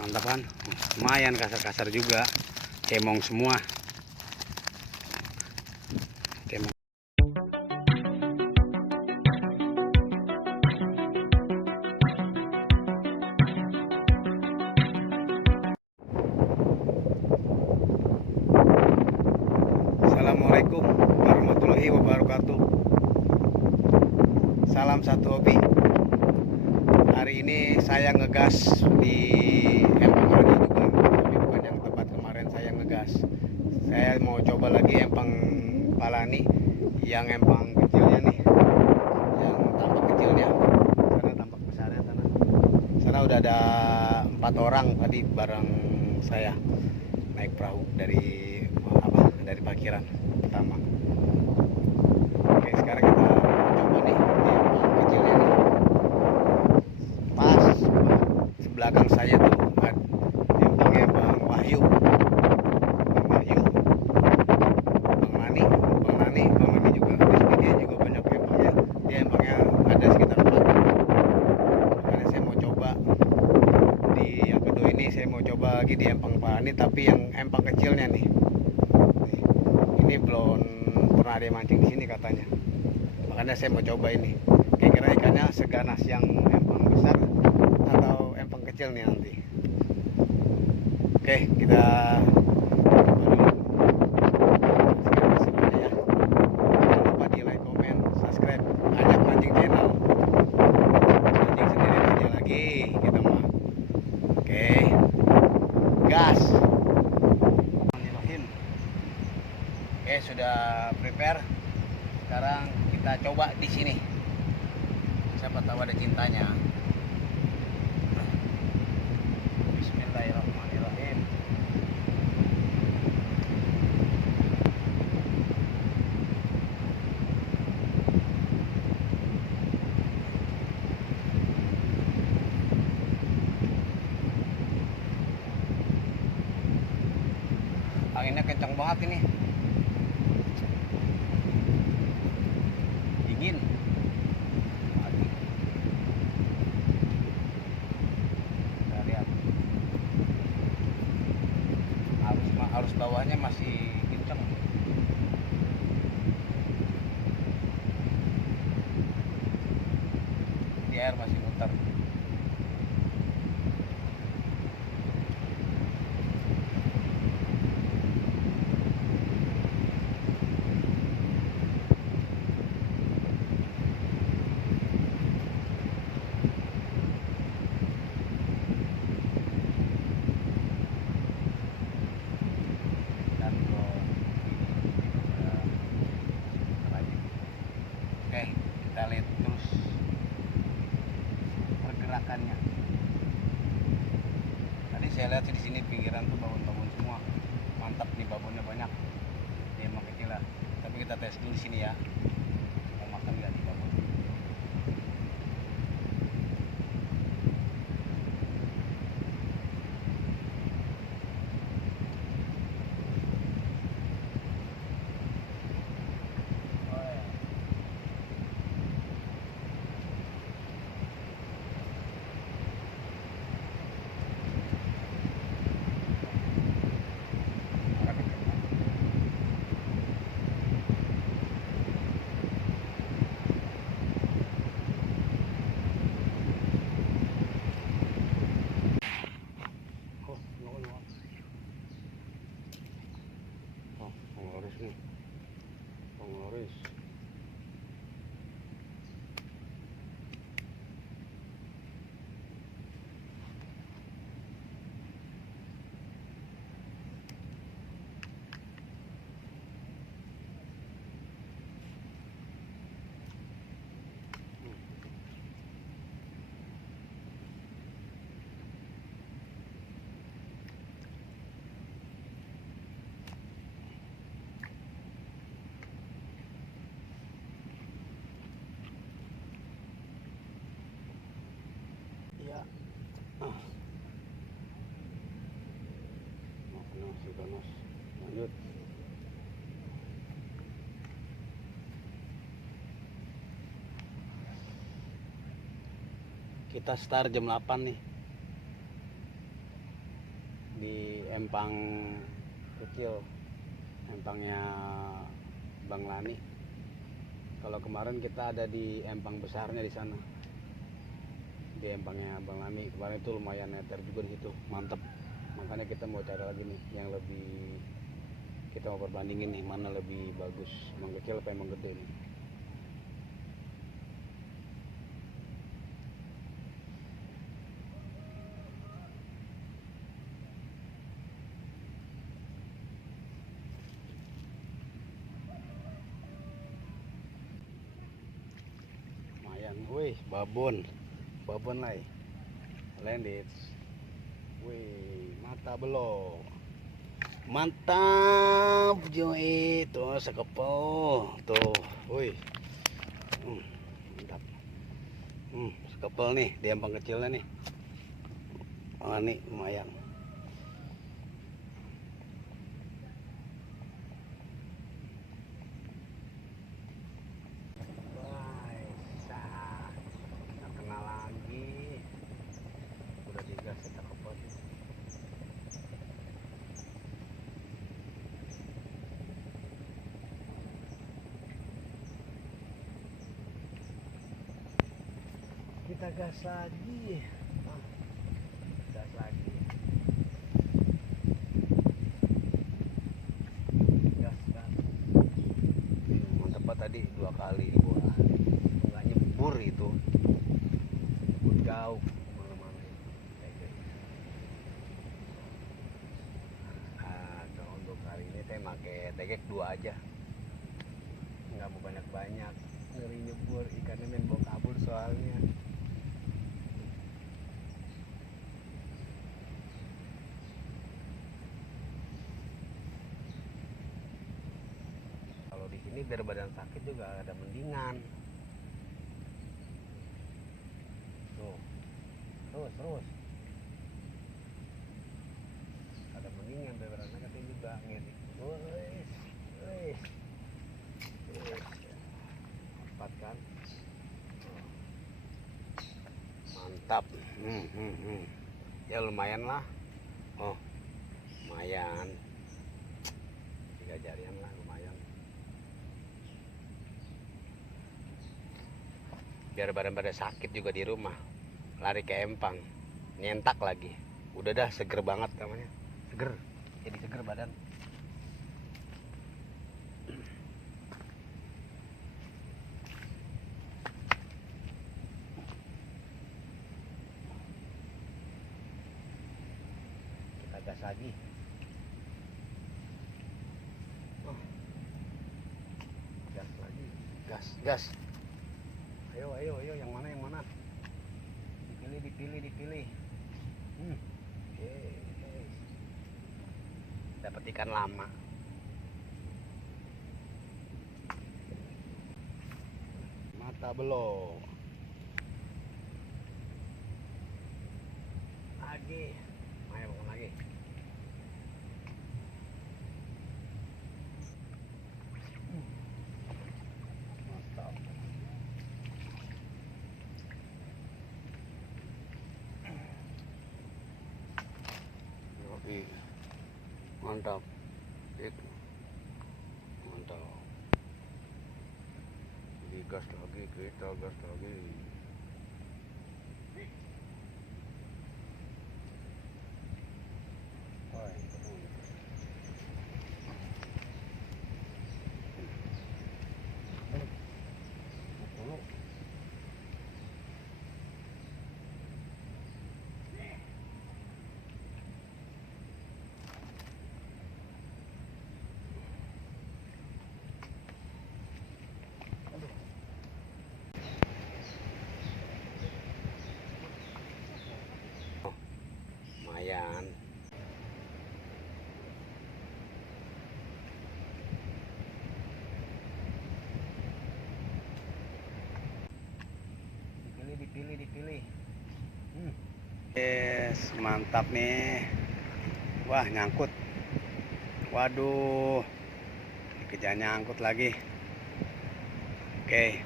Mantap kan? Lumayan kasar-kasar juga. Kemong semua. Kemong. Assalamualaikum warahmatullahi wabarakatuh. Salam satu hobi. Hari ini saya ngegas di empang lagi juga, tapi bukan yang tempat kemarin saya ngegas. Saya mau coba lagi empang Palani, yang empang kecilnya nih, yang tampak kecilnya. Sana tampak besarnya sana. Sana udah ada 4 orang tadi bareng saya naik perahu dari parkiran pertama. Oke, sekarang kita coba nih di empang kecilnya nih. Pas sebelakang saya tuh empangnya Bang Wahyu, Bang Nani juga. Di sini dia juga banyak empangnya. Dia empangnya ada sekitar 4. Makanya saya mau coba di yang kedua ini, saya mau coba lagi di empang Palani, tapi yang empang kecilnya nih. Ini belum pernah ada yang mancing di sini katanya. Makanya saya mau coba ini. Kira-kira ikannya seganas yang empang besar atau empang kecil nih nanti. Oke, kita coba dulu. Sekian ya. Jangan lupa di like, comment, subscribe. Ajak mancing channel. Mancing sendiri aja lagi kita mah. Oke, gas. Oke, sudah prepare. Sekarang kita coba di sini. Siapa tahu ada cintanya. Bismillahirrahmanirrahim. Anginnya kencang banget ini. Dingin. Kita lihat. Arus bawahnya masih kencang. Di air masih muter. Oke, kita lihat terus pergerakannya. Tadi saya lihat di sini pinggiran tuh babon-babon semua. Mantap nih, babonnya banyak. Dia emang kecil lah. Tapi kita tes dulu di sini ya. Mau makan nggak nih babon? Penglaris. Ya. Ganas. Lanjut. Kita start jam 8 nih. di empang kecil, empangnya Bang Lani. Kalau kemarin kita ada di empang besarnya di sana, di empangnya Bang Lani. Kemarin itu lumayan neter juga di situ, mantep. Makanya kita mau cari lagi nih yang lebih, kita mau perbandingin nih mana lebih bagus, emang kecil apa emang gede nih. Lumayan, wih, babon lah, landed. Wih, mata belum. Mantap Joey, tuh sekepel tuh, wih, mantap. Sekepel nih di empang kecilnya nih. Oh nih lumayan. Wah, nggak kena lagi. Udah digas kita kepot. Kita gas lagi. Gas lagi. Gas. Mantap banget tadi 2 kali gua. Nggak nyebur itu. Nyebur jauh mana-mana. Untuk kali ini saya pakai tegek 2 aja. Nggak mau banyak-banyak. Ngeri nyebur, ikannya main bawa kabur soalnya. Di sini biar badan sakit juga ada mendingan. Tuh, terus. Ada mendingan biar badan sakit juga ngiri. Wih. Empat kan? Mantap. Ya lumayan lah. Oh, lumayan. 3 jarian lah, lumayan. Biar badan-badan sakit juga di rumah, lari ke empang, nyentak lagi. Udah dah seger banget namanya, seger, jadi seger badan. Kita gas lagi. Gas lagi, gas. Ayo, yang mana? Dipilih. Dapat ikan lama. Mata belum. Lagi. Ayo bangun lagi. Mantap. Mantap. Mantap. Gas lagi, kita gas lagi. Lumayan. Dipilih. Yes, mantap nih. Wah, nyangkut. Waduh, dikejar nyangkut lagi. Oke.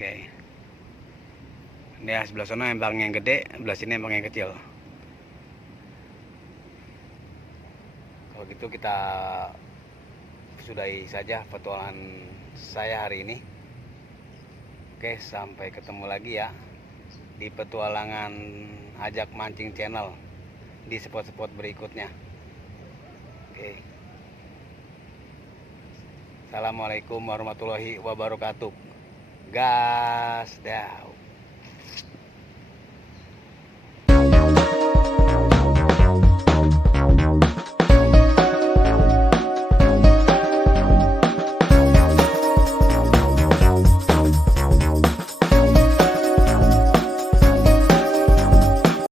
Oke. Ini ya, sebelah sana empang yang gede, sebelah sini empang yang kecil. Kalau gitu kita sudahi saja petualangan saya hari ini. Oke, sampai ketemu lagi ya di petualangan Ajak Mancing Channel di spot-spot berikutnya. Oke. Assalamualaikum warahmatullahi wabarakatuh. Gas dah.